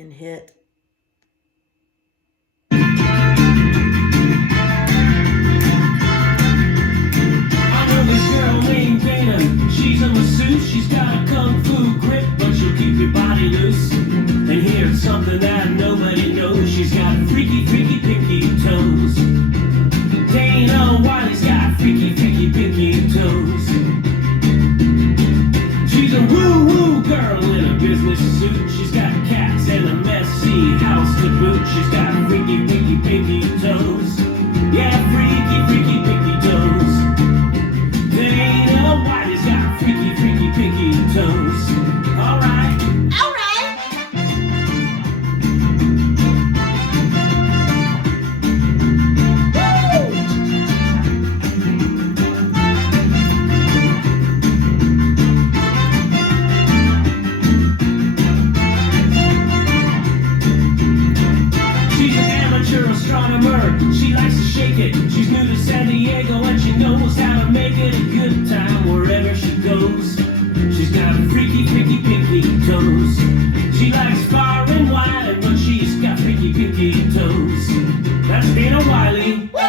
and hit. She's a masseuse, she's got a kung fu grip, but she'll keep your body loose. And here's something that nobody knows. She's got freaky, freaky, pinky toes. Dana Wiley's got freaky, freaky, pinky toes. She's a woo-woo girl in a business suit. She's got cats and a messy house to boot. She's got freaky, freaky, pinky toes. Yeah, freaky, freaky, pinky toes. Dana Wiley's got freaky, freaky, pinky toes. All right. All right. She's an amateur astronomer. She likes to shake it. She's new to San Diego and she knows how to make it a good time wherever she goes. She's got freaky, freaky, pinky toes. She likes far and wide, but she's got freaky, pinky toes. That's Dana Wiley. Woo!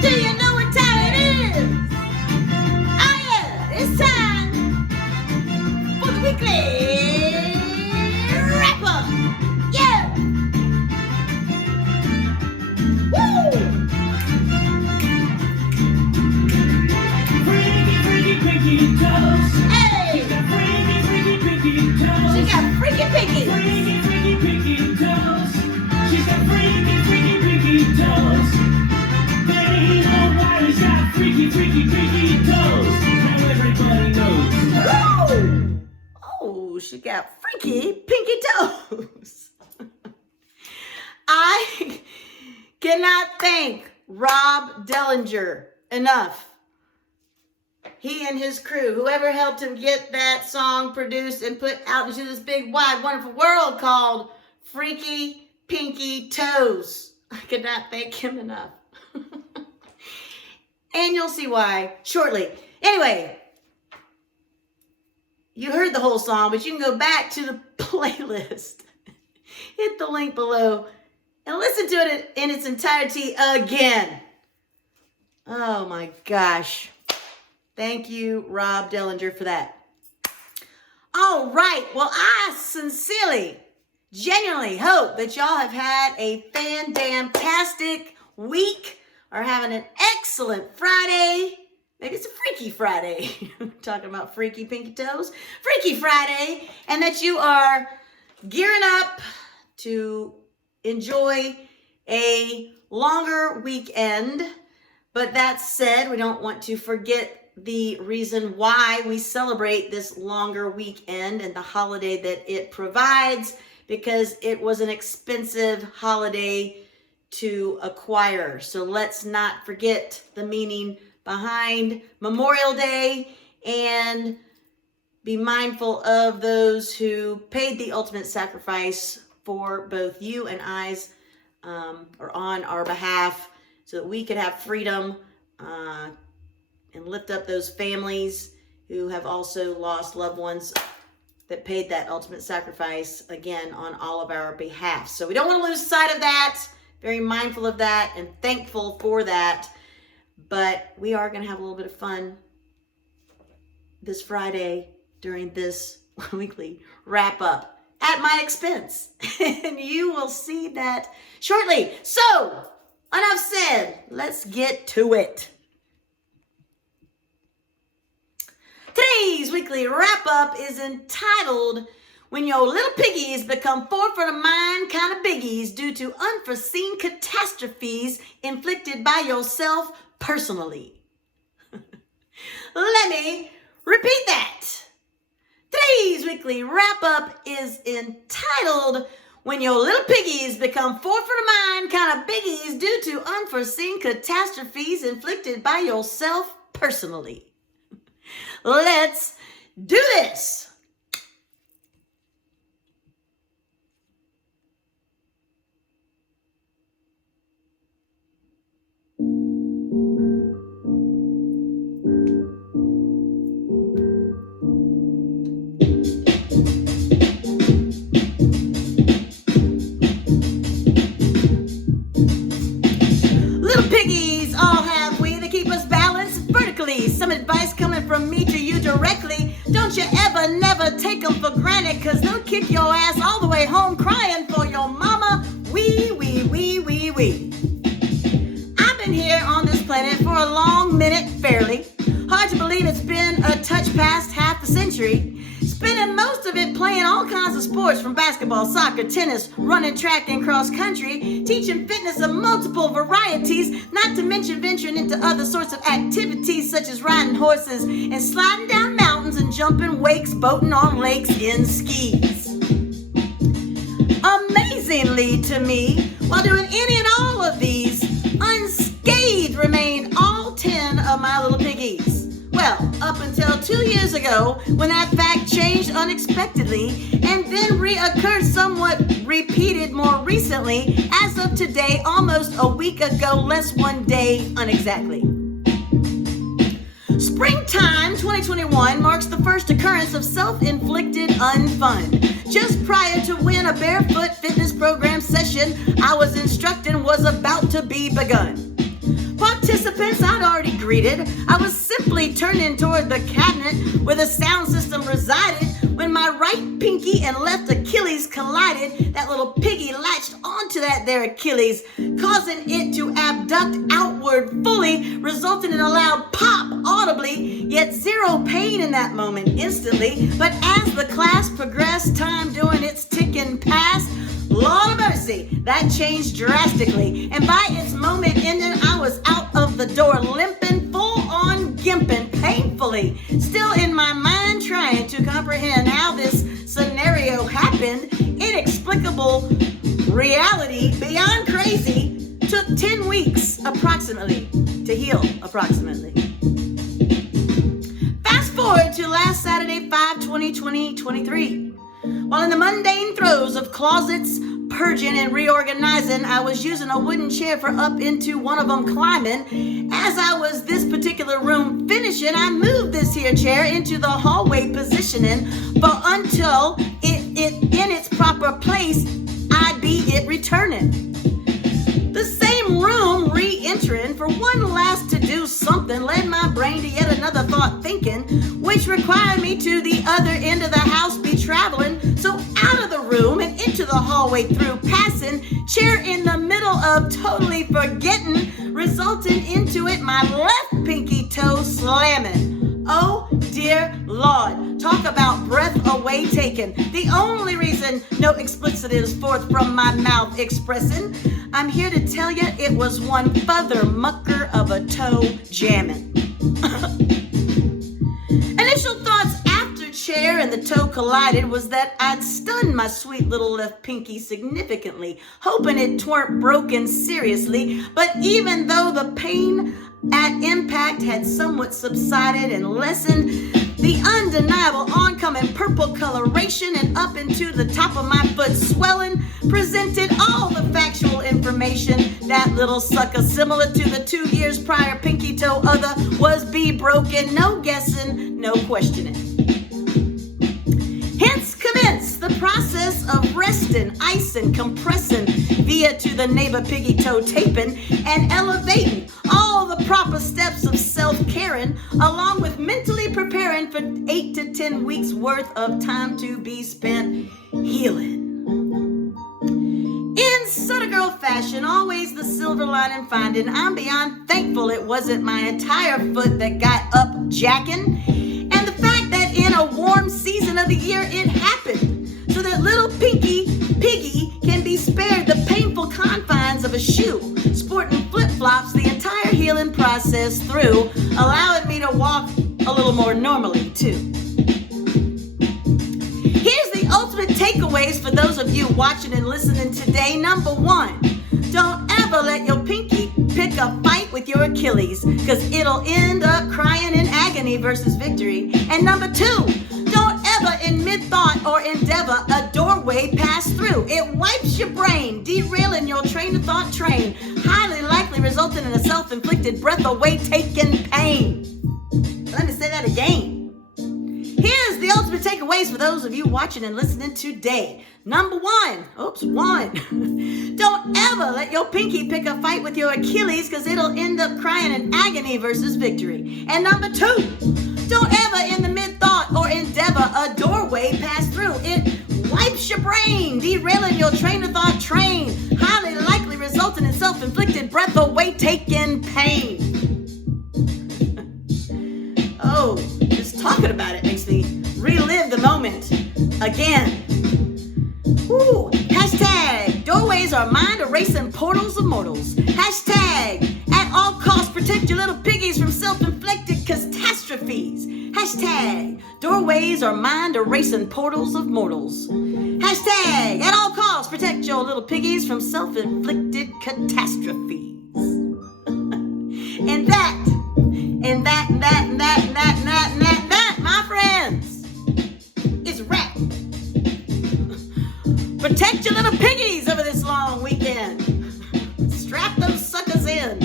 Do you know what time it is? Oh yeah, it's time for the weekly wrap-up. Yeah! Woo! Freaky, freaky, pinky toes. Hey! She's got freaky, freaky, pinky toes. She got freaky pinky. Freaky, freaky, pinky toes. She's got freaky, freaky, pinky toes. Dana Wiley's got freaky, freaky, pinky toes. Now everybody knows. Woo! Oh, she got freaky pinky toes. I cannot thank Rob Dellinger enough. He and his crew, whoever helped him get that song produced and put out into this big, wide, wonderful world called Freaky Pinky Toes. I could not thank him enough. And you'll see why shortly. Anyway, you heard the whole song, but you can go back to the playlist. Hit the link below and listen to it in its entirety again. Oh my gosh. Thank you, Rob Dellinger, for that. All right. Well, I sincerely, genuinely hope that y'all have had a fan-damn-tastic week or having an excellent Friday. Maybe it's a Freaky Friday. Talking about freaky pinky toes. Freaky Friday. And that you are gearing up to enjoy a longer weekend. But that said, we don't want to forget the reason why we celebrate this longer weekend and the holiday that it provides, because it was an expensive holiday to acquire. So let's not forget the meaning behind Memorial Day and be mindful of those who paid the ultimate sacrifice for both you and I's or on our behalf so that we could have freedom and lift up those families who have also lost loved ones that paid that ultimate sacrifice, again, on all of our behalf. So we don't want to lose sight of that. Very mindful of that and thankful for that. But we are going to have a little bit of fun this Friday during this weekly wrap-up at my expense. And you will see that shortly. So, enough said. Let's get to it. Today's weekly wrap-up is entitled, When Your Little Piggies Become Forefront of Mind Kind of Biggies Due to Unforeseen Catastrophes Inflicted by Yourself Personally. Let me repeat that. Today's weekly wrap-up is entitled, When Your Little Piggies Become Forefront of Mind Kind of Biggies Due to Unforeseen Catastrophes Inflicted by Yourself Personally. Let's do this. your ass all the way home crying for your mama. Wee. I've been here on this planet for a long minute, fairly. Hard to believe it's been a touch past half a century. Spending most of it playing all kinds of sports from basketball, soccer, tennis, running track and cross country, teaching fitness of multiple varieties, not to mention venturing into other sorts of activities such as riding horses and sliding down mountains and jumping wakes, boating on lakes in skis. Amazingly to me, while doing any and all of these, unscathed remained all 10 of my little piggies. Well, up until 2 years ago, when that fact changed unexpectedly and then reoccurred somewhat repeated more recently, as of today, almost a week ago, less one day unexactly. Springtime 2021 marks the first occurrence of Self-Inflicted Unfun. Just prior to when a barefoot fitness program session I was instructing was about to be begun. Participants I'd already greeted. I was simply turning toward the cabinet where the sound system resided when my right pinky and left Achilles collided. That little piggy latched onto that there Achilles, causing it to abduct outward fully, resulting in a loud pop audibly, yet zero pain in that moment instantly. But as the class progressed, time doing its ticking past, Lord of mercy, that changed drastically. And by its moment ending, I was out of the door limping, full on gimping, painfully. Still in my mind trying to comprehend how this scenario happened. Inexplicable reality beyond crazy. Took 10 weeks approximately to heal approximately. Fast forward to last Saturday, 5/20/2023. While in the mundane throes of closets, purging and reorganizing, I was using a wooden chair for up into one of them climbing. As I was this particular room finishing, I moved this here chair into the hallway positioning, but until it in its proper place, I'd be it returning. The same room re-entering for one last to-do something led my brain to yet another thought thinking, which required me to the other end of the house be traveling. So out of the room and into the hallway through passing, chair in the middle of totally forgetting, resulting into it my left pinky toe slamming. Oh dear Lord, talk about breath away taken. The only reason no explicitives forth from my mouth expressing, I'm here to tell you it was one further mucker of a toe jamming. Initial thoughts after chair and the toe collided was that I'd stunned my sweet little left pinky significantly, hoping it tweren't broken seriously. But even though the pain at impact had somewhat subsided and lessened, the undeniable oncoming purple coloration and up into the top of my foot swelling presented all the factual information. That little sucker, similar to the 2 years prior pinky toe other, was be broken. No guessing, no questioning. Hence commence the process of resting, icing, compressing via to the neighbor piggy toe taping and elevating all the proper steps of self-caring, along with mentally preparing for 8 to 10 weeks worth of time to be spent healing. In SutterGirl Fashion, always the Silver Linin Findin, I'm beyond thankful it wasn't my entire foot that got up-jackin, and the fact that in a warm season of the year it happened, so that little Pinky Piggie can be spared the painful confines of a shoe, sporting flip-flops the entire healing process through, allowing me to walk a little more normally too. Here's the ultimate takeaways for those of you watching and listening today. Number 1, don't ever let your pinky pick a fight with your Achilles, because it'll end up crying in agony versus victory. And number 2, don't ever in mid-thought or endeavor a doorway pass through. It wipes your brain, derailing your train of thought train, highly likely resulting in a self-inflicted breath away taken pain. Let me say that again. Here's the ultimate takeaways for those of you watching and listening today. Number 1, don't ever let your pinky pick a fight with your Achilles, because it'll end up crying in agony versus victory. And number 2, don't ever in the mid-thought or endeavor a doorway pass through. It wipes your brain, derailing your train of thought train, highly likely resulting in self-inflicted breath away taking pain. Oh, just talking about it makes me relive the moment again. Ooh, hashtag doorways are mind erasing portals of mortals. Hashtag at all costs protect your little piggies from self-inflicted catastrophes. Hashtag doorways are mind erasing portals of mortals. Hashtag at all costs protect your little piggies from self-inflicted catastrophes. And that, my friends, is rap. Protect your little piggies over this long weekend. Strap those suckers in.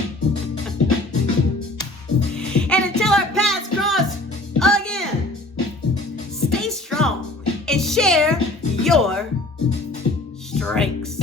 And until our paths cross again, stay strong and share your strengths.